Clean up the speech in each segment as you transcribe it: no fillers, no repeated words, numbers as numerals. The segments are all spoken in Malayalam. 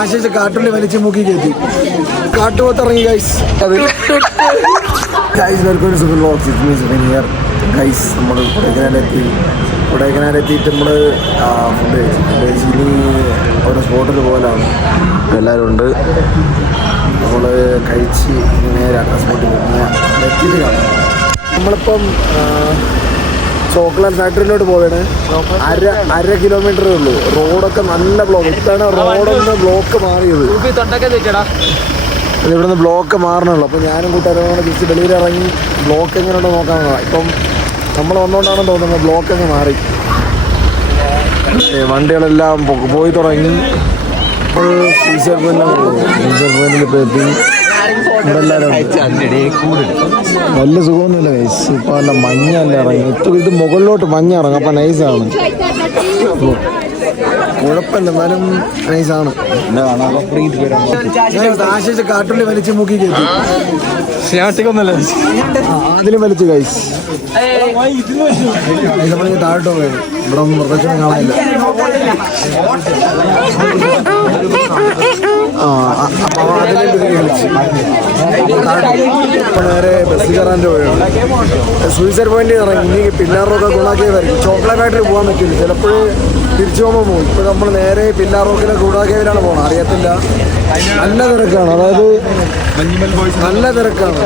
ആശിച്ച് കാട്ടുള്ളി വലിച്ച് മൂക്കി കയറ്റി കാട്ടുപോത്തിറങ്ങി ഗൈസ്. ഗൈസ് നമ്മൾ കൊടൈക്കനാലെത്തിയിട്ട് നമ്മൾ ഫുഡ് കഴിച്ച് ഇനി ഓരോ സ്പോട്ടിൽ പോലാണ് എല്ലാവരും ഉണ്ട്. നമ്മൾ കഴിച്ച് ഇനി നേരെ അടുത്ത സ്പോട്ടിൽ എത്തിയിട്ട് കാണാം. നമ്മളിപ്പം ചോക്ലേറ്റ് ഫാക്ടറിയിലോട്ട് പോവാണ്. അര കിലോമീറ്ററേ ഉള്ളൂ. റോഡൊക്കെ നല്ല ബ്ലോക്ക്. ഇതാണ് റോഡൊന്ന് ബ്ലോക്ക് മാറിയത്. ഇവിടുന്ന് ബ്ലോക്ക് മാറണുള്ളൂ. അപ്പോൾ ഞാനും കൂട്ടുകാരോട് തിരിച്ച് ഡെലിവറി ഇറങ്ങി ബ്ലോക്ക് എങ്ങനെയുണ്ടോ നോക്കാവുന്നതാണ്. ഇപ്പം നമ്മൾ വന്നുകൊണ്ടാണെന്ന് തോന്നുന്നത് ബ്ലോക്ക് അങ്ങ് മാറി. വണ്ടികളെല്ലാം പോയി തുടങ്ങി. ഇപ്പോൾ ഫ്രീസർ പോയിന്റിൽ ഇപ്പോൾ എത്തി. ഇവിടെ എല്ലാവരും വലിയ സുഖമൊന്നുമില്ല ഗൈസ്. ഇപ്പോൾ നല്ല മഞ്ഞല്ല ഇറങ്ങി. ഇത് മുകളിലോട്ട് മഞ്ഞ ഇറങ്ങും. അപ്പം നൈസാണ്. കുഴപ്പമില്ല, എന്നാലും നൈസാണ്. ആശിച്ച് കാട്ടുള്ളി വലിച്ച് മൂക്കി കയറ്റി അതിലും വലിച്ചു ഗൈസ്. നമ്മൾ താഴോട്ട് പോയത്. ഇവിടെ ഒന്നും പ്രദക്ഷിണം കാണാനില്ല. നേരെ ബസ് കയറാൻ്റെ പോയാണ്. സൂയിസൈഡ് പോയിന്റ് ഇറങ്ങി. ഇനി പില്ലാറൊക്കെ ഗുണാക്കേവായിരിക്കും. ചോക്ലേറ്റ് ഫാക്ടറി പോകാൻ പറ്റില്ല. ചിലപ്പോൾ തിരിച്ചു പോകുമ്പോൾ പോകും. ഇപ്പോൾ നമ്മൾ നേരെ പില്ലാറോക്കിലെ ഗുണാക്കേവിലാണ് പോകണം. അറിയത്തില്ല, നല്ല തിരക്കാണ്. അതായത് നല്ല തിരക്കാണ്.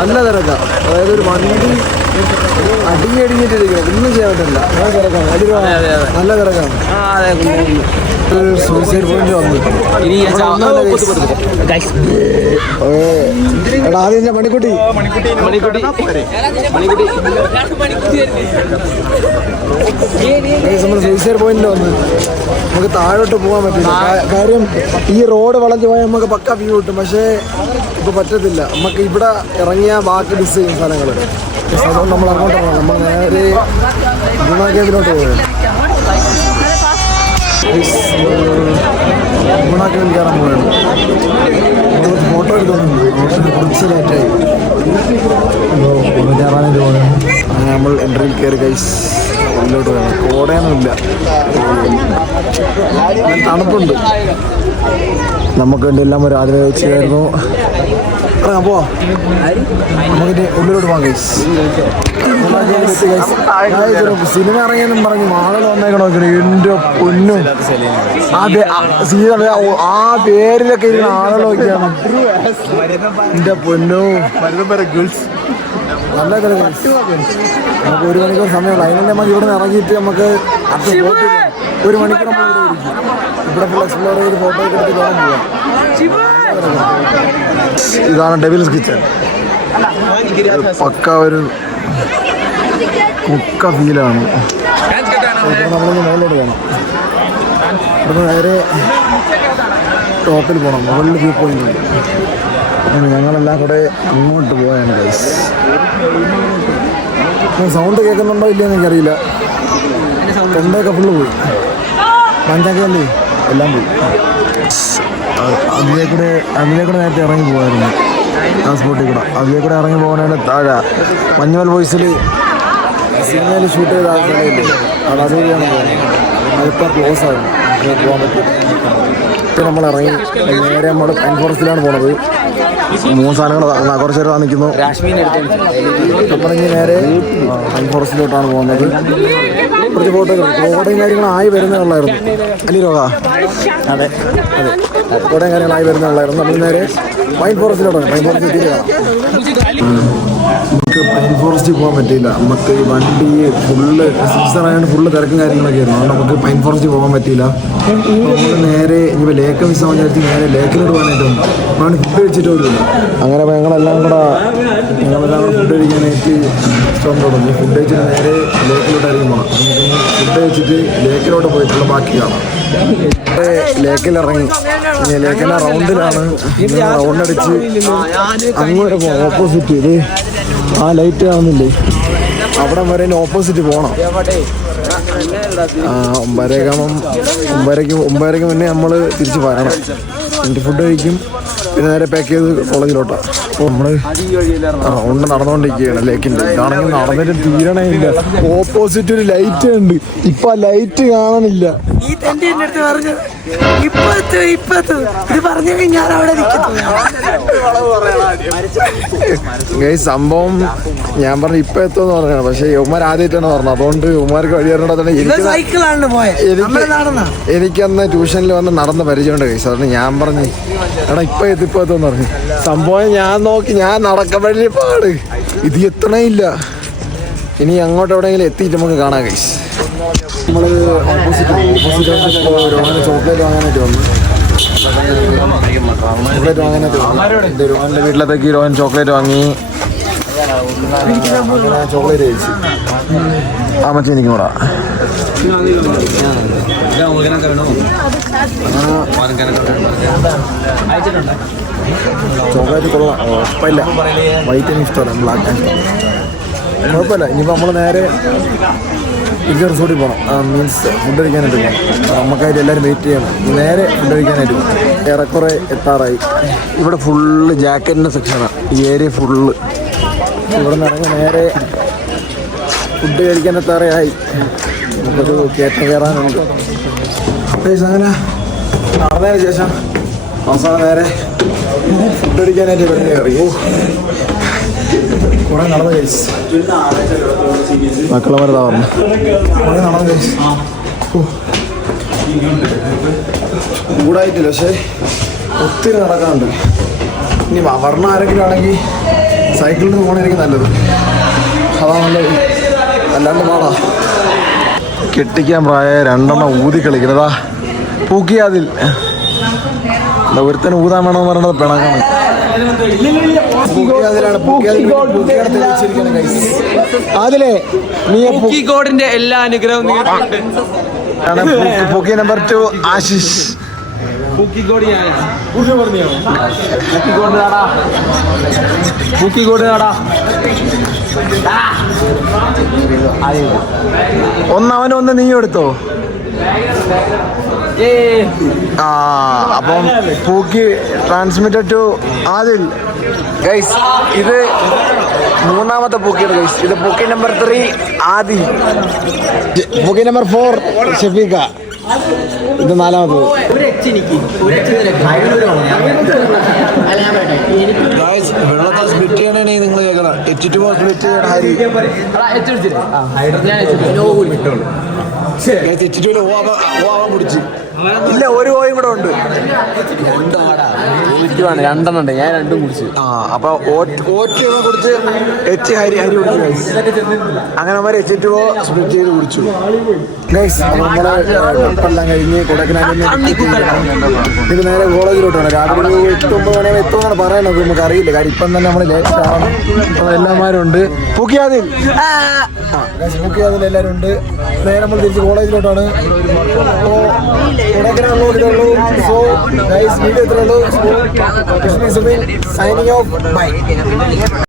നല്ല തിരക്കാണ്. അതായത് ഒരു വണ്ടി അടിഞ്ഞടിഞ്ഞിട്ടിരിക്കണം. ഒന്നും ചെയ്യാൻ പറ്റില്ല. നല്ല തിരക്കാണ്. നല്ല തിരക്കാണ്. സൂയിസൈഡ് പോയിന്റ് വന്നു. എടാ ആദ്യം ഞാൻ മണിക്കുട്ടി നമ്മൾ സൂയിസൈഡ് പോയിന്റിൽ വന്ന് നമുക്ക് താഴോട്ട് പോകാൻ പറ്റില്ല. കാര്യം ഈ റോഡ് വളഞ്ഞു പോയാൽ നമുക്ക് പക്ക വ്യൂ കിട്ടും. പക്ഷേ ഇപ്പോൾ പറ്റത്തില്ല. നമുക്ക് ഇവിടെ ഇറങ്ങിയ ബാക്കി മിസ് ചെയ്യും സ്ഥലങ്ങൾ. അതുകൊണ്ട് നമ്മൾ അങ്ങോട്ട് പോകണം. നമ്മൾ നേരെ ഗുണാക്കേവിലോട്ട് പോവുകയാണ്. ഗുണാക്കേവിൽ കയറാൻ പോവുകയാണ്. ഫോട്ടോ എടുക്കുന്നുണ്ട്. കുറച്ച് ലേറ്റായി. കയറാനായിട്ട് പോവുകയാണ്. അങ്ങനെ നമ്മൾ എൻട്രിയിൽ കയറി ഗൈസ് ഉള്ളിലോട്ട് വേണം. കോടയൊന്നുമില്ല, തണുപ്പുണ്ട്. നമുക്ക് വേണ്ടി എല്ലാം രാവിലെ വെച്ചായിരുന്നു. പോവാം, നമുക്ക് ഉള്ളിലോട്ട് പോകാം ഗൈസ്. സിനിമ ഇറങ്ങിയെന്നും പറഞ്ഞു ആളുകൾ വന്നേക്കണോ എൻ്റെ പൊന്നും. ആ പേരിലൊക്കെ ഇരുന്ന് ആളുകൾ നോക്കിയാണ് എൻ്റെ പൊന്നോ. നല്ല തിരക്ക്. നമുക്ക് 1 മണിക്കൂർ സമയമുള്ളൂ. അതിനുള്ളിൽ നമുക്ക് ഇവിടെ നിന്ന് ഇറങ്ങിയിട്ട് നമുക്ക് അടുത്ത സ്പോട്ടിൽ 1 മണിക്കൂർ നമ്മൾ ഇവിടെ ഇരിക്കും. ഇവിടെ ഫുൾ എക്സ്പ്ലോർ ചെയ്ത് ഫോട്ടോ ഒക്കെ എടുത്ത് കാണാൻ പോവാം. ഇതാണ് ഡെവിൽസ് കിച്ചൺ. പക്ക ഒരു കുക്ക ഫീലാണ്. നമ്മളൊന്ന് മുകളിലോട്ട് പോകണം. ഇവിടെ നേരെ ടോപ്പിൽ പോകണം. മുകളിൽ വ്യൂ പോയിന്റ് ഉണ്ട്. ഞങ്ങളെല്ലാം കൂടെ അങ്ങോട്ട് പോയാണ് ഗൈസ്. സൗണ്ട് കേൾക്കുന്നുണ്ടോ ഇല്ലയെന്ന് എനിക്കറിയില്ല. തൊണ്ടയൊക്കെ ഫുള്ള് പോയി. പഞ്ചായത്തല്ലേ എല്ലാം പോയി. അതിലേക്കൂടെ നേരത്തെ ഇറങ്ങി പോകായിരുന്നു. ആ സ്പോട്ടിൽ കൂടെ അതിലേക്കൂടെ ഇറങ്ങി പോകാനാണ് താഴെ മഞ്ഞുമൽ വോയിസിൽ സിനിമയിൽ ഷൂട്ട് ചെയ്ത ആ സ്ഥലമില്ലേ, അതുവഴിയാണ് പോകുന്നത്. അതിപ്പോൾ ക്ലോസ് ആയിരുന്നു. പോകാൻ പറ്റും. ഇപ്പോൾ നമ്മൾ ഇറങ്ങി നേരെ നമ്മൾ പൈൻ ഫോറസ്റ്റിലാണ് പോണത്. 3 സാധനങ്ങൾ കുറച്ച് നേരം നിൽക്കുന്നു. നമ്മളിങ്ങനെ നേരെ പൈൻ ഫോറസ്റ്റിലോട്ടാണ് പോകുന്നത്. കുറച്ച് ഫോട്ടോയും കാര്യങ്ങളായി വരുന്നതുള്ളായിരുന്നു. അല്ലേ രോഗ? അതെ ഫോട്ടോയും കാര്യങ്ങളായി വരുന്നതുള്ളായിരുന്നു. നമ്മൾ നേരെ പൈൻ ഫോറസ്റ്റിലോട്ടാണ്. പൈൻ ഫോറസ്റ്റ് എത്തിയില്ല. നമുക്ക് പൈൻ ഫോറസ്റ്റിൽ പോകാൻ പറ്റിയില്ല. നമുക്ക് ഈ വണ്ടി ഫുള്ള് സീസണായതുകൊണ്ട് ഫുള്ള് തിരക്കും കാര്യങ്ങളൊക്കെ ആയിരുന്നു. അതുകൊണ്ട് നമുക്ക് പൈൻ ഫോറസ്റ്റിൽ പോകാൻ പറ്റിയില്ല. നമ്മൾ നേരെ ഇനി ലേക്ക് മിസ് ആവാൻ വിചാരിച്ച് നേരെ ലേക്കിലോട്ട് പോകാനായിട്ടുണ്ട്. അവിടെ ഫുഡ് കഴിച്ചിട്ട് പോലും. അങ്ങനെ ഞങ്ങളെല്ലാം കൂടെ ഫുഡ് കഴിക്കാനായിട്ട് ഇഷ്ടം തുടങ്ങി. ഫുഡ് കഴിച്ചിട്ട് നേരെ ലേക്കിലോട്ടായിരിക്കും പോകണം. നമുക്കിനി ഫുഡ് കഴിച്ചിട്ട് ലേക്കിലോട്ട് പോയിട്ടുള്ള ബാക്കി കാണാം. ലേക്കിലിറങ്ങി ലേക്കിൻ്റെ റൗണ്ടിലാണ്. റൗണ്ടടിച്ച് അങ്ങോട്ട് പോകാം. ഓപ്പോസിറ്റ് ഇത് ആ ലൈറ്റ് കാണുന്നില്ലേ, അവിടെ വരെ ഓപ്പോസിറ്റ് പോകണം. 9:00 മുന്നേ നമ്മൾ തിരിച്ച് വരണം. എന്നിട്ട് ഫുഡ് കഴിക്കും. പിന്നെ നേരെ പാക്ക് ചെയ്ത് കോളേജിലോട്ടാണ്. നമ്മള് റൗണ്ട് നടന്നുകൊണ്ടിരിക്കുകയാണ് ലേക്കിന്റെ. ഇതാണെങ്കിൽ നടന്നിട്ട് തീരണേ ഇല്ല. ഓപ്പോസിറ്റ് ഒരു ലൈറ്റ് ഉണ്ട്, ഇപ്പൊ ആ ലൈറ്റ് കാണണില്ല. സംഭവം ഞാൻ പറഞ്ഞു ഇപ്പൊ എത്തുമെന്ന് പറഞ്ഞാണ്, പക്ഷെ യുവമാർ ആദ്യമായിട്ടാണ് പറഞ്ഞത്. അതുകൊണ്ട് യുവമാർക്ക് വഴിയേറേണ്ടതാണ്. എനിക്കന്ന് ട്യൂഷനിൽ വന്ന് നടന്ന പരിചയമുണ്ട് കൈസ്. അതുകൊണ്ട് ഞാൻ പറഞ്ഞു എടാ ഇപ്പൊ എത്തുമെന്ന് പറഞ്ഞു. സംഭവം ഞാൻ നോക്കി, ഞാൻ നടക്കാൻ വഴി പാട് ഇത് എത്തണേ ഇല്ല. ഇനി അങ്ങോട്ട് എവിടെയെങ്കിലും എത്തിയിട്ട് നമുക്ക് കാണാം കൈസ്. നമ്മള് ഓപ്പോസിറ്റ് രോഹന് ചോക്ലേറ്റ് വാങ്ങാനായിട്ട് വന്നു. ചോക്ലേറ്റ് വാങ്ങാനായിട്ട് വന്നു. രോഹന്റെ വീട്ടിലത്തേക്ക് രോഹൻ ചോക്ലേറ്റ് വാങ്ങി. ചോക്ലേറ്റ് കഴിച്ചു. ആ മച്ചി എനിക്കും കൂടാ. ചോക്ലേറ്റ് കൊള്ളാം, ഉറപ്പില്ല. വൈറ്റ് എനിക്ക് ഇഷ്ടമല്ല, ബ്ലാക്ക് ആണ് ഇഷ്ടം. കുഴപ്പമില്ല. ഇനിയിപ്പോൾ നമ്മൾ നേരെ തിരിച്ച് റിസോർട്ടിൽ പോകണം. മീൻസ് ഫുഡ് കഴിക്കാനായിട്ട് പോകണം. നമുക്കായിട്ട് എല്ലാവരും വെയിറ്റ് ചെയ്യണം. നേരെ ഫുഡ് കഴിക്കാനായിട്ട് പോകും. ഏറെക്കുറെ എത്താറായി. ഇവിടെ ഫുള്ള് ജാക്കറ്റിൻ്റെ സെക്ഷനാണ്. ഈ ഏരിയ ഫുള്ള്. ഇവിടെ നിന്ന് ഇറങ്ങി നേരെ ഫുഡ് കഴിക്കാൻ എത്താറായി. നമുക്കൊരു കയറ്റം കയറാനുണ്ട്. അങ്ങനെ നടന്നതിന് ശേഷം അവസാനം നേരെ ഫുഡ് കഴിക്കാനായിട്ട് ഇവിടെ കയറി. കുറെ നടന്നു കഴിച്ചു. മക്കളമാരതാ പറഞ്ഞു കുറെ നടന്നു കഴിച്ചു. കൂടായിട്ടില്ല, പക്ഷേ ഒത്തിരി നടക്കാനുണ്ട്. ഇനി വർണ്ണ ആരെങ്കിലും ആണെങ്കിൽ സൈക്കിളിൽ നിന്ന് പോകണമായിരിക്കും നല്ലത്. അതാ നല്ലത്, അല്ലാണ്ട് പാടാ. കെട്ടിക്കാൻ പ്രായ രണ്ടെണ്ണം ഊതി കളിക്കുന്നതാ പൂക്കിയാതിൽ. എന്താ ഒരുത്തന് ഊതാൻ വേണമെന്ന് പറയണത് പിണക്കാണ്. അതിലെ ഗോഡിന്റെ എല്ലാ അനുഗ്രഹവും പൂക്കി നമ്പർ 2 ആശിഷ്. ഒന്നവനും ഒന്ന് നീ എടുത്തോ. അപ്പം പൂക്കി ട്രാൻസ്മിറ്റഡ് ടു ആദിൽ. ഗൈസ് ഇത് മൂന്നാമത്തെ പൂക്കിയാണ് ഗൈസ്. ഇത് പൂക്കി നമ്പർ 3 ആദിൽ. പൂക്കി നമ്പർ 4 ഷഫീഖ. ഇത് നാലാമത്. വെള്ളത്തെ സ്പ്ലിറ്റ് ചെയ്യണമെങ്കിൽ നിങ്ങൾ കേൾക്കണം. H2O സ്പ്ലിറ്റ് ചെയ്യണം. ഹരി കുടിച്ച് ഇല്ല, ഒരു ഓയും കൂടെ ഉണ്ട്. രണ്ടെണ്ണം ഉണ്ട്, ഞാൻ രണ്ടും കുടിച്ചു. അപ്പൊ ഓറ്റ് കുടിച്ച് എച്ച് ഹരി കുടിച്ചു. അങ്ങനെ അവന്മാർ H2O സ്പ്ലിറ്റ് ചെയ്ത് കുടിച്ചു. നമ്മള് ട്രിപ്പെല്ലാം കഴിഞ്ഞ് കൊടൈക്കനാലിൽ ഇത് നേരെ കോളേജിലോട്ടാണ്. രാവിലെ 8-9 മണിയാകുമ്പോൾ എത്തുമെന്നാണ് പറയണത്. നമുക്ക് അറിയില്ല, കാര്യം ഇപ്പം തന്നെ നമ്മൾ ലേറ്റ് ആവണം. എല്ലാവരും ഉണ്ട്. പൂക്കിയാതിൽ എല്ലാവരും ഉണ്ട്. നേരെ നമ്മൾ തിരിച്ച് കോളേജിലോട്ടാണ്. അപ്പോൾ കൊടൈക്കനാലിലോട്ട് ഇതുള്ളൂ. സോ ഗൈസ് വീഡിയോ ഇത്രയുള്ളൂ. Signing off. ബൈ.